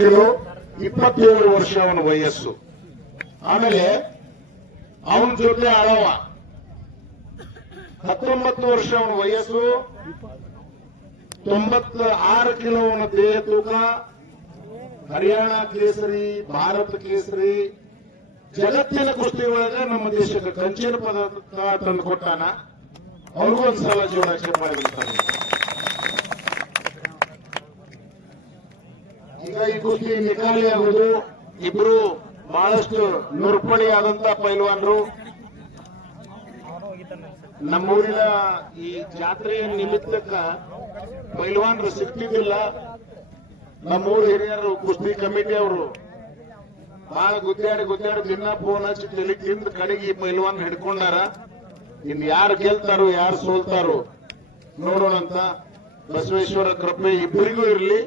Kilo ಇಪ್ಪತ್ತೇಳು ವರ್ಷ ಅವನ ವಯಸ್ಸು. ಆಮೇಲೆ ಅವನ ಜೊತೆ ಅಳವ ಹತ್ತೊಂಬತ್ತು ವರ್ಷ ಅವನ ವಯಸ್ಸು. ತೊಂಬತ್ತ ಆರು ಕಿಲೋ ಅವನ ದೇಹ ತೂಕ. ಹರಿಯಾಣ ಕೇಸರಿ, ಭಾರತ ಕೇಸರಿ. ಜಗತ್ತಿನ ಕುಸ್ತಿ ಒಳಗ ನಮ್ಮ ದೇಶಕ್ಕೆ ಕಂಚಿನ ಪದಾರ್ಥ ತಂದು ಕೊಟ್ಟಾನ. ಅವ್ರಿಗೂ ಒಂದ್ಸಲ ಜೀವನ ಚಪ್ಪಾಳೆ ಬಿಡ್ತಾನೆ ಈಗ ಈ ಕುಸ್ತಿ ನಿಕಾಲಿ ಆಗುದು ಇಬ್ರು ಬಹಳಷ್ಟು ನುರ್ಪಡಿ ಆದಂತ ಪೈಲ್ವಾನ್ರು. ನಮ್ಮೂರಿನ ಈ ಜಾತ್ರೆಯ ನಿಮಿತ್ತಕ್ಕ ಪೈಲ್ವಾನ್ರು ಸಿಗ್ತಿದ್ದಿಲ್ಲ. ನಮ್ಮೂರು ಹಿರಿಯರು ಕುಸ್ತಿ ಕಮಿಟಿ ಅವರು ಬಹಳ ಗುದ್ದಾಡಿ ಗುದ್ದಾಡಿ ದಿನ ಫೋನ್ ಹಚ್ಚಿ ತಲೆ ತಿಂದ ಕಡೆಗೆ ಈ ಪೈಲ್ವಾನ್ ಹಿಡ್ಕೊಂಡಾರ. ಇನ್ ಯಾರು ಗೆಲ್ತಾರೋ, ಯಾರು ಸೋಲ್ತಾರೋ ನೋಡೋಣ ಅಂತ ಬಸವೇಶ್ವರ ಕೃಪೆ ಇಬ್ಬರಿಗೂ ಇರಲಿ.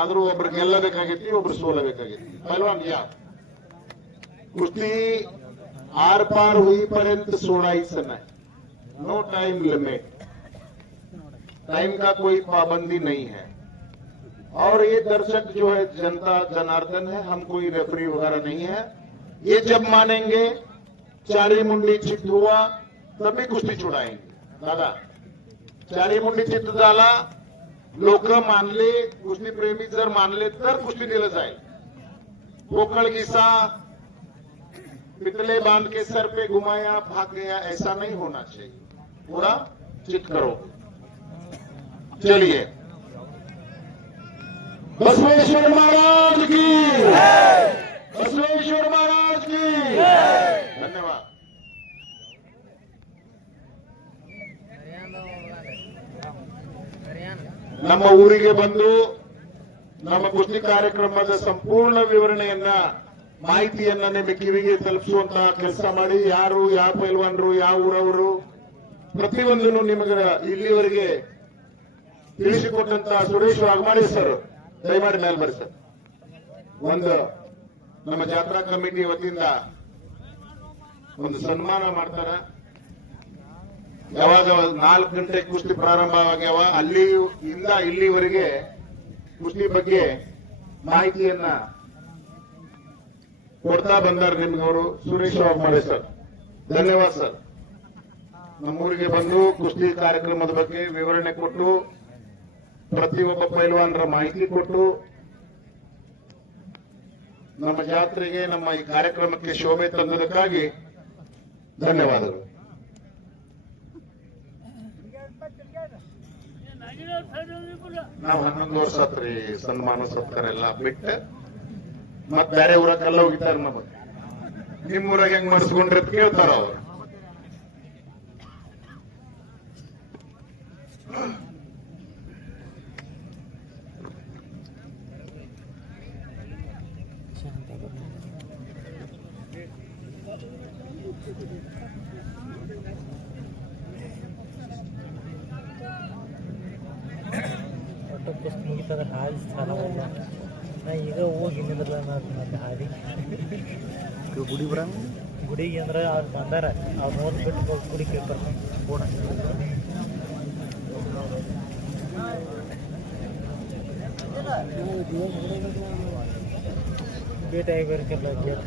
ಆದ್ರೂ ಒಬ್ರು ಗೆಲ್ಲಬೇಕಾಗೈತಿ ಒಬ್ರು ಸೋಲಬೇಕಾಗೈತಿ ಪೈಲ್ವಾನ್ ಯಾ कुश्ती आर पार हुई पर्यंत सोडाई समय नो टाइम लिमिट टाइम का कोई पाबंदी नहीं है और ये दर्शक जो है जनता जनार्दन है हम कोई रेफरी वगैरह नहीं है ये जब मानेंगे चारी मुंडी चित्त हुआ तभी कुश्ती छुड़ाएंगे दादा चारी मुंडी चित्त झाला लोक मानले कुस्ती प्रेमी जर मानले तर कुस्ती दिलं जाईल. पोकळ किसा पितले बांध के सर पे घुमाया भाग गया ऐसा नहीं होना चाहिए. पूरा चित करो. चलिए. बसवेश्वर महाराज की बसवेश्वर महाराज ನಮ್ಮ ಊರಿಗೆ ಬಂದು ನಮ್ಮ ಕುಸ್ತಿ ಕಾರ್ಯಕ್ರಮದ ಸಂಪೂರ್ಣ ವಿವರಣೆಯನ್ನ, ಮಾಹಿತಿಯನ್ನ ನಿಮ್ಮ ಕಿವಿಗೆ ತಲುಪಿಸುವಂತಹ ಕೆಲಸ ಮಾಡಿ, ಯಾರು, ಯಾವ ಪೈಲ್ವಾನ್ರು, ಯಾವ ಊರವರು, ಪ್ರತಿಯೊಂದನ್ನು ನಿಮಗೆ ಇಲ್ಲಿವರೆಗೆ ತಿಳಿಸಿಕೊಟ್ಟಂತ ಸುರೇಶ್ ವಾಘಮಾಡಿ ಸರ್, ದಯಮಾಡಿ ಮೇಲೆ ಬರ್ರಿ ಸರ್. ಒಂದು ನಮ್ಮ ಜಾತ್ರಾ ಕಮಿಟಿ ವತಿಯಿಂದ ಒಂದು ಸನ್ಮಾನ ಮಾಡ್ತಾರ. ಯಾವಾಗ ನಾಲ್ಕು ಗಂಟೆ ಕುಸ್ತಿ ಪ್ರಾರಂಭ ಆಗ್ಯಾವ, ಅಲ್ಲಿ ಇಂದ ಇಲ್ಲಿವರೆಗೆ ಕುಸ್ತಿ ಬಗ್ಗೆ ಮಾಹಿತಿಯನ್ನ ಕೊಡ್ತಾ ಬಂದಾರ ನಿಮ್ಗವರು ಸುರೇಶ್ ಮಾಡಿ ಸರ್. ಧನ್ಯವಾದ ಸರ್. ನಮ್ಮೂರಿಗೆ ಬಂದು ಕುಸ್ತಿ ಕಾರ್ಯಕ್ರಮದ ಬಗ್ಗೆ ವಿವರಣೆ ಕೊಟ್ಟು, ಪ್ರತಿಯೊಬ್ಬ ಪೈಲ್ವಾನರ ಮಾಹಿತಿ ಕೊಟ್ಟು, ನಮ್ಮ ಜಾತ್ರೆಗೆ ನಮ್ಮ ಈ ಕಾರ್ಯಕ್ರಮಕ್ಕೆ ಶೋಭೆ ತಂದದಕ್ಕಾಗಿ ಧನ್ಯವಾದಗಳು. ನಾವು ಹನ್ನೊಂದು ವರ್ಷ ಆತ್ರಿ ಸನ್ಮಾನ ಸತ್ಕಾರ ಎಲ್ಲ ಬಿಟ್ಟು ಮತ್ ಬೇರೆ ಊರಕ್ಕೆಲ್ಲ ಹೋಗಿತಾರ ನಮಗ್ ನಿಮ್ ಊರಾಗ ಹೆಂಗ್ ಮಾಡಿಸ್ಕೊಂಡ್ರಿ ಕೇಳ್ತಾರ ಅವ್ರು. ಒಟ್ಟು ಕುಸ್ತಿ ಮುಗಿತದ ಹಾದಿ ಸಾಲ ನಾ ಈಗ ಹೋಗಿ ನಿಂದ್ರಲ್ಲ ನಾನು ಹಾದಿ ಗುಡಿ ಬರಂಗ? ಗುಡಿಗೆ ಅಂದ್ರೆ ಅವ್ರು ಬಂದಾರ ಅವ್ರು ನೋಡಿ ಬಿಟ್ಟು ಹೋಗಿ ಗುಡಿ ಪೇಪರ್ ಬೋಣ ಭೇಟಿ ಆಗಿ ಬರ್ಕಲ್ಲ ಗೇಟ್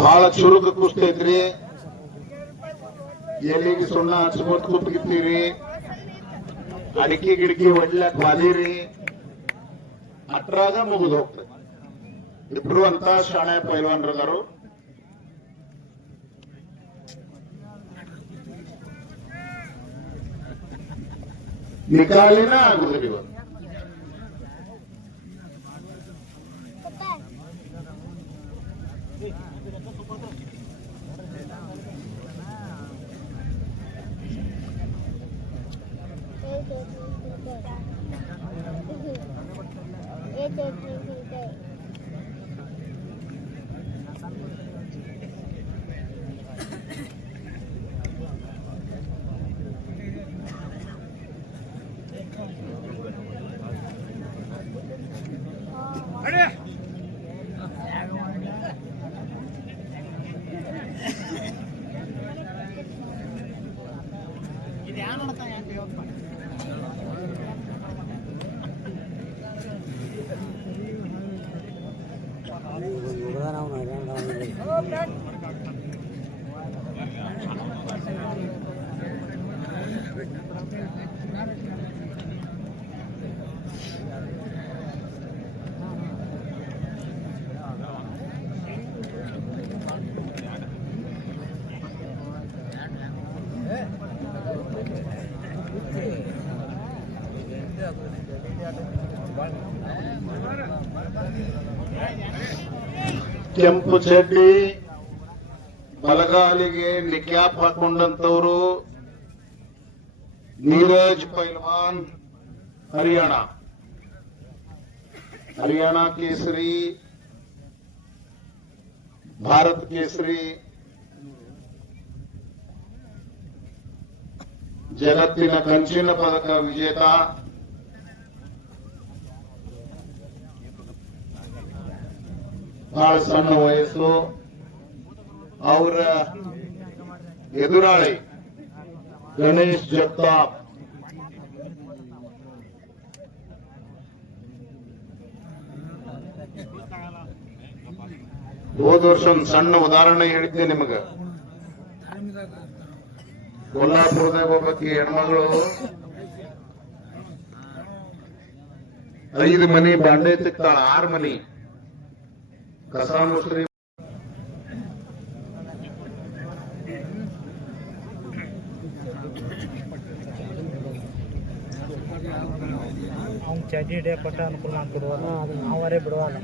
ಬಹಳ ಚುರುಕು ಕುಸ್ತೈತ್ರಿ ಎಲ್ಲಿಗೆ ಸುಣ್ಣ ಹಚ್ಕೋತ್ ಕೂತ್ಕಿತ್ತೀರಿ? ಅಡಿಕೆ ಗಿಡಕಿ ಒಳ್ಳೆ ಬಾದಿರಿ. ಅಟ್ರಾಗ ಮುಗಿದು ಹೋಗ್ತದೆ. ಇಬ್ರು ಅಂತ ಶಾಣೆ ಪೈಲ್ವಾನ್ರದಾರು. ನಿಕಾಲಿನ ಆಗುದಿಲ್ಲ ಇವತ್ತು ये चटनी खिलते ಕೆಂಪು ಚಡ್ಡಿ ಬಲಗಾಲಿಗೆ ನಿಕ್ಯಾಪ್ ಹಾಕೊಂಡಂತವರು ನೀರಜ್ ಪೈಲ್ವಾನ್ ಹರಿಯಾಣ ಹರಿಯಾಣ ಕೇಸರಿ ಭಾರತ್ ಕೇಸರಿ ಜಗತ್ತಿನ ಕಂಚಿನ ಪದಕ ವಿಜೇತ ಬಹಳ ಸಣ್ಣ ವಯಸ್ಸು. ಅವರ ಎದುರಾಳಿ ಗಣೇಶ್ ಜಗತಾಪ್. ಹೋದ ವರ್ಷ ಒಂದು ಸಣ್ಣ ಉದಾಹರಣೆ ಹೇಳಿದ್ದೆ ನಿಮಗ. ಕೊಲ್ಲಾಪುರದಾಗ ಒಬ್ಬಕ್ಕೆ ಹೆಣ್ಮಗಳು. ಐದು ಮನಿ ಬಾಂಡೆ ತಿಕ್ತಾಳ, ಆರು ಮನಿ. ಕಸ ಮುಸ್ರಿ ಅವ್ನು ಚಡ್ಡಿ ಹಿಡಿಯೋ ಪಟ್ಟ ಅನುಕೂಲ ಮಾಡ್ಕೊಡುವಲ್ಲ ಅದು ನಾವರೇ ಬಿಡುವಲ್ಲ.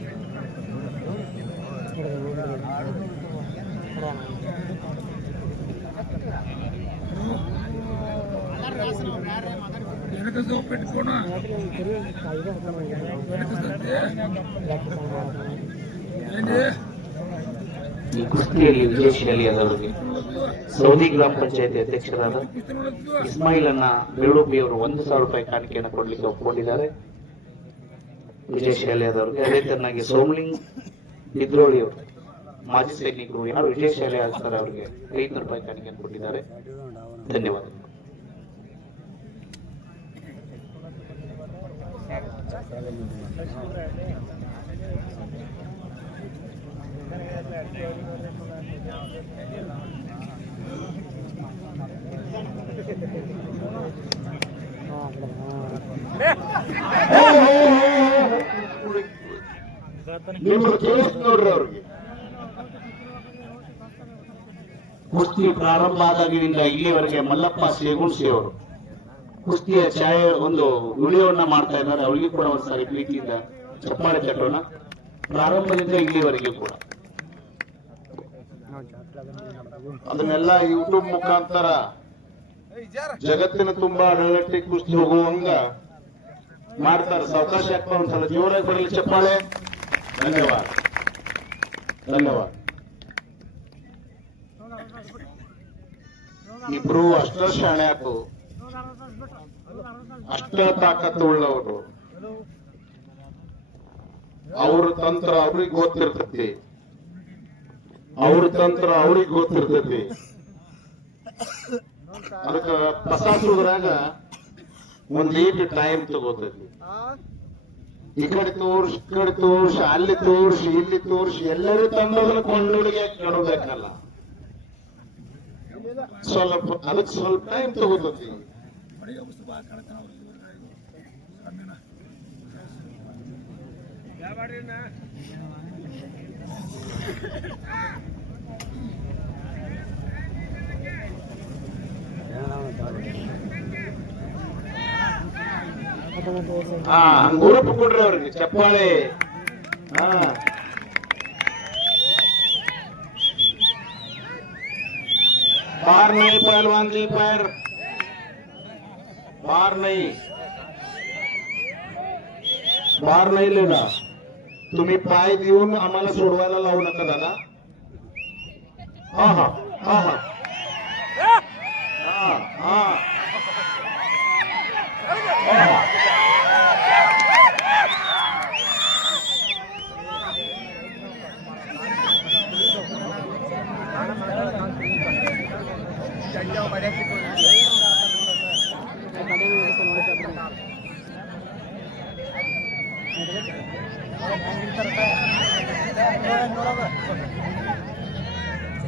ಈ ಕುಸ್ತಿಯಲ್ಲಿ ವಿಜಯಶಾಲಿಯಾದವರಿಗೆ ಸೌದಿ ಗ್ರಾಮ ಪಂಚಾಯತಿ ಅಧ್ಯಕ್ಷರಾದ ಇಸ್ಮಾಯಿಲ್ ಅನ್ನ ಬೆರಳುಬಿ ಅವರು ಒಂದು ಸಾವಿರ ರೂಪಾಯಿ ಕಾಣಿಕೆಯನ್ನು ಕೊಡ್ಲಿಕ್ಕೆ ಒಪ್ಪಿಕೊಂಡಿದ್ದಾರೆ. ವಿಜಯಶಾಲಿಯಾದವರಿಗೆ ಅದೇ ತರನಾಗಿ ಸೋಮಲಿಂಗ್ ಬಿದ್ರೋಳಿ ಅವರು ಮಾಜಿ ಸೈನಿಕರು ಯಾರು ವಿಜಯಶಾಲಿ ಆಗ್ತಾರೆ ಅವರಿಗೆ ಐದುನೂರು ರೂಪಾಯಿ ಕಾಣಿಕೆಯನ್ನು ಕೊಟ್ಟಿದ್ದಾರೆ. ಧನ್ಯವಾದ. ನೋಡ್ರಿ ಕುಸ್ತಿ ಪ್ರಾರಂಭ ಆದಾಗಿನಿಂದ ಇಲ್ಲಿವರೆಗೆ ಮಲ್ಲಪ್ಪ ಸೇಗುಣ್ಸಿ ಅವರು ಕುಸ್ತಿಯ ಛಾಯೆ ಒಂದು ಉಳಿಯವನ್ನ ಮಾಡ್ತಾ ಇದ್ದಾರೆ. ಅವರಿಗೆ ಕೂಡ ಒಂದ್ಸಾರಿ ಪ್ರೀತಿಯಿಂದ ಚಪ್ಪಾಳೆ ತಟ್ಟೋಣ. ಪ್ರಾರಂಭದಿಂದ ಇಲ್ಲಿವರೆಗೆ ಕೂಡ. ಅದನ್ನೆಲ್ಲ ಯೂಟ್ಯೂಬ್ ಮುಖಾಂತರ ಜಗತ್ತಿನ ತುಂಬಾ ಅಡಗಟ್ಟಿ ಕುಸ್ತಿ ಹೋಗುವಂಗ ಮಾಡ್ತಾರೆ. ಸಾವಕಾಶ ಆಗ್ತಾ ಒಂದ್ಸಲ ಜೋರಾಗಿ ಬರಲಿ ಚಪ್ಪಾಳೆ. ಧನ್ಯವಾದ. ಧನ್ಯವಾದ. ಇಬ್ರು ಅಷ್ಟ ಶಾಣೆ ಆತು. ಅಷ್ಟ ತಾಕತ್ತು ಉಳ್ಳವರು ಅವ್ರ ತಂತ್ರ ಅವ್ರಿಗೆ ಗೊತ್ತಿರ್ತೈತಿ. ಅವ್ರ ತಂತ್ರ ಅವ್ರಿಗೆ ಗೊತ್ತಿರ್ತೈತಿ. ಅದಕ್ಕ ಪಸಾಸುದ್ರಾಗ ಒಂದ್ ಲೀಟ್ ಟೈಮ್ ತಗೋತೈತಿ. ಈ ಕಡೆ ತೋರ್ಸಿ, ಈ ಕಡೆ ತೋರ್ಸಿ, ಅಲ್ಲಿ ತೋರ್ಸಿ, ಇಲ್ಲಿ ತೋರ್ಸಿ, ಎಲ್ಲರೂ ತಂದೋದನ್ನ ಕೊಂಡೋಳಿಗೆ ಕೊಡಬೇಕಲ್ಲ ಸ್ವಲ್ಪ ಅದಕ್ಕೆ ಸ್ವಲ್ಪ ಟೈಮ್ ತಗೋತೈತಿ. ಹಾ அங்க உறுப்பு கூடுறவருக்கு செப்பாலே பார் நை பகல்வான் ஜி பார் பார் நை பார் நை இல்லடா तुम्ही पाय देऊन आम्हाला सोडवायला लावू नका दादा हा हा हा हा हा हा हा.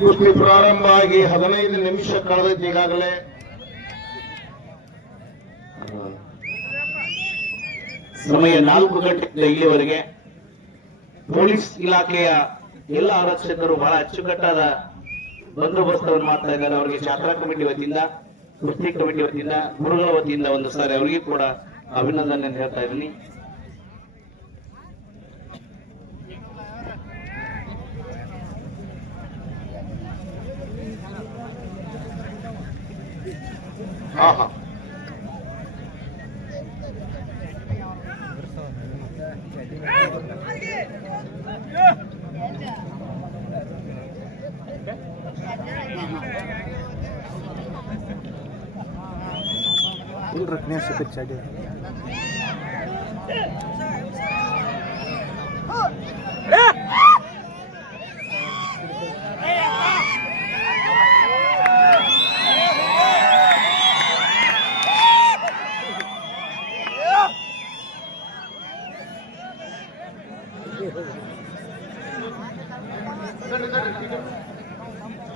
ಕುಸ್ತಿ ಪ್ರಾರಂಭ ಆಗಿ ಹದಿನೈದು ನಿಮಿಷ ಕಳೆದೈತಿ ಈಗಾಗಲೇ. ಸಮಯ ನಾಲ್ಕು ಗಂಟೆಯಿಂದ ಇಲ್ಲಿವರೆಗೆ. ಪೊಲೀಸ್ ಇಲಾಖೆಯ ಎಲ್ಲ ಆರಕ್ಷಕರು ಬಹಳ ಅಚ್ಚುಕಟ್ಟಾದ ಬಂದೋಬಸ್ತವನ್ನು ಮಾಡ್ತಾ ಇದ್ದಾರೆ. ಅವರಿಗೆ ಜಾತ್ರಾ ಕಮಿಟಿ ವತಿಯಿಂದ, ಕುಸ್ತಿ ಕಮಿಟಿ ವತಿಯಿಂದ ಗುರುಗಳ ವತಿಯಿಂದ ಒಂದು ಸಾರಿ ಅವರಿಗೆ ಕೂಡ ಅಭಿನಂದನೆ ಹೇಳ್ತಾ ಇದ್ದೀನಿ. ఆహా Ulrak nessa per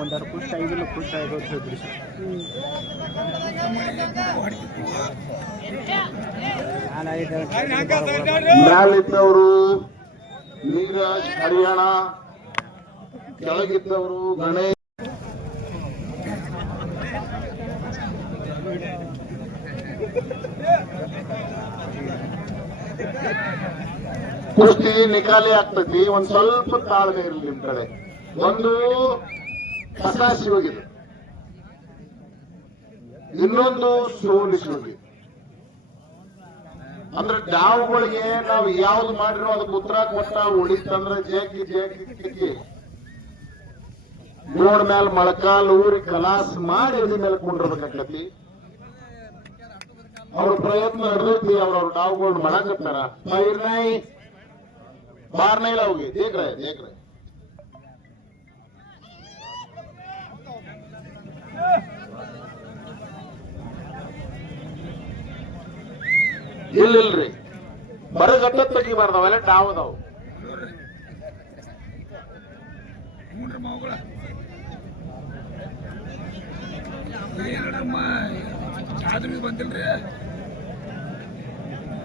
ಒಂದಾರು ಖುಷಿ ಆಗಿಲ್ಲ ಖುಷಿ ಆಗೋದು ಅಂತ ಹೇಳ್ಬಿಡಿ ಸರ್. ಮ್ಯಾಲಿದ್ದವರು ನೀರಜ್ ಹರಿಯಾಣ ಕೆಳಗಿದ್ದವರು ಗಣೇಶ್. ಕುಸ್ತಿ ನಿಕಾಲಿ ಆಗ್ತೈತಿ, ಒಂದ್ ಸ್ವಲ್ಪ ತಾಳ್ಮೆ ಇರಲಿ ನಿಮ್ ಕಡೆ. ಒಂದು ಕಸಾಸಿ ಶಿವಗಿದೆ ಇನ್ನೊಂದು ಸೋಲಿ ಹೋಗಿದೆ. ಅಂದ್ರೆ ಡಾವುಗಳಿಗೆ ನಾವು ಯಾವ್ದು ಮಾಡಿರೋ ಅದಕ್ಕೆ ಉತ್ತರ ಕೊಟ್ಟ ಉಳಿತಂದ್ರೆ ಜೇಕಿ ಜೇಕಿ ಕಿಕ್ಕಿ ಗೋಡ್ ಮ್ಯಾಲ ಮೊಳಕಾಲ್ ಊರಿ ಕಲಾಸ್ ಮಾಡಿ ಎಲ್ಲಿ ಮೇಲೆ ಕುಂಡಿರ್ಬೇಕಾಕತಿ ಅವ್ರ ಪ್ರಯತ್ನ ನಡೆದೈತಿ, ಅವ್ರವ್ರ ಡಾವ್ಗಳನ್ನ ಮಾಡಾಕತ್ತಾರ. ಪೈರ್ನಾಯಿ ಬಾರ್ನೈಲ ಹೋಗಿ देख रहे ಇಲ್ಲಿಲ್ರಿ. ಬರಗಟ್ಟ ತೆಗಿಬಾರ್ದು ಅವೆಲ್ಲ ಡಾವ್ ಅದಾವು. ಜಾತ್ರೆ ಬಂದಿಲ್ರಿ.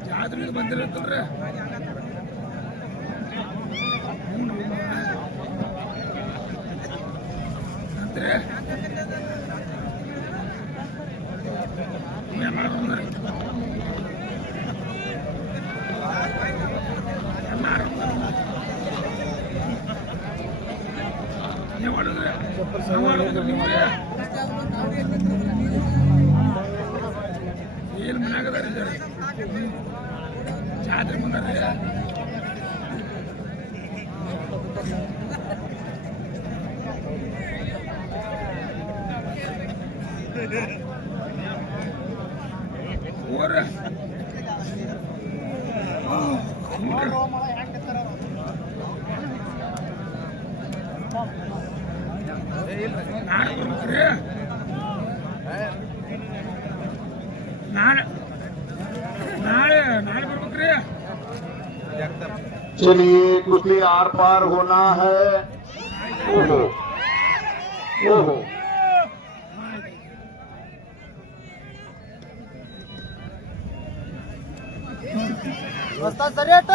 ಜಾತ್ರೆ ಬಂದಿರತ್ತಲ್ರಿ ಅಂದ್ರೆ ಎಲ್ಲಾರು ಬಂದ್ರಿ. ಎಲ್ಲಾರು ಬಂದ್ರಿ. ನೀವ್ ಮಾಡಿದ್ರಿ? ನೀವ್ ಮಾಡಿದ್ರಿ ನೀವ್ರಿ? ಏನ್ ಮನ್ಯಾಗ ಅದಾರಿ ಇದು? ಜಾತ್ರೆ ಬಂದಾರ್ರಿ ಹೋಗ್ರಿ. ನಾಳೆ ಬರ್ಬೇಕ್ರಿ ನಾಳೆ ನಾಳೆ ನಾಳೆ ಬರ್ಬೇಕ್ರಿ चलिए कुश्ती आर पार होना है ओहो ओहो ಹೊಸ್ತಾ ಸರಿ ಅಟ್ಟ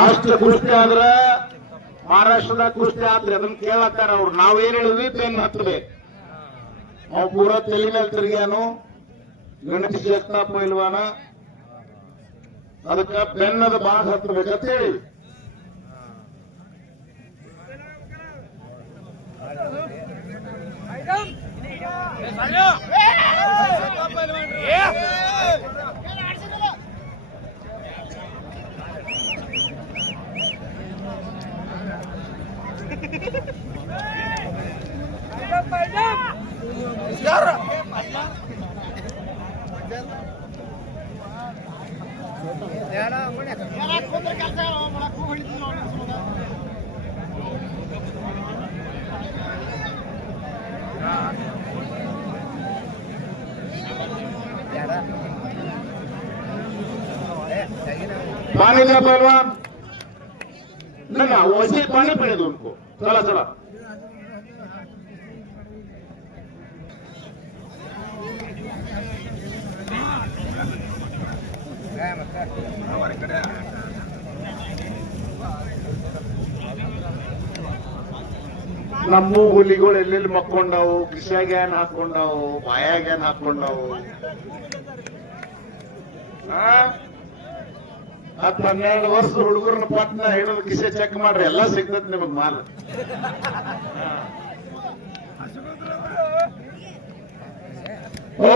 ಅಷ್ಟು ಕುಸ್ತಿ ಆದ್ರ ಮಹಾರಾಷ್ಟ್ರದ ಕುಸ್ತಿ ಆತ್ರಿ ಅದನ್ನ ಕೇಳತ್ತಾರ ಅವ್ರು. ನಾವೇನ್ ಹೇಳಿದ್ವಿ? ಪೆನ್ ಹತ್ತಬೇಕು ಅವ್ ಪೂರ ಮೇಲೆ ತಿರ್ಗ್ಯಾನು. ಗಣೇಶ ಜಗತಾಪ್ ಪೈಲ್ವಾನ ಅದಕ್ಕ ಪೆನ್ನದ ಬಾಳ ಹತ್ತಬೇಕಂತ ಹೇಳಿ Yeah. दे पहलवान ना ना वैसे ही पानी पीने दो उनको चला चला ಅವರ ಕಡೆ ನಮ್ಮ ಹುಲಿಗಳು ಎಲ್ಲೆಲ್ಲಿ ಮಕ್ಕೊಂಡವು ಕಿಶಾಗ ಏನ್ ಹಾಕೊಂಡವು ಬಾಯಾಗ ಏನ್ ಹಾಕೊಂಡವು ಆ? ಹತ್ತು ಹನ್ನೆರಡು ವರ್ಷ ಹುಡುಗರನ್ನ ಪಟ್ನ ಹಿಡಿದು ಕಿಸೆ ಚೆಕ್ ಮಾಡ್ರಿ ಎಲ್ಲ ಸಿಗ್ತೈತಿ ನಿಮಗ್ ಮಾಲ್. ಓ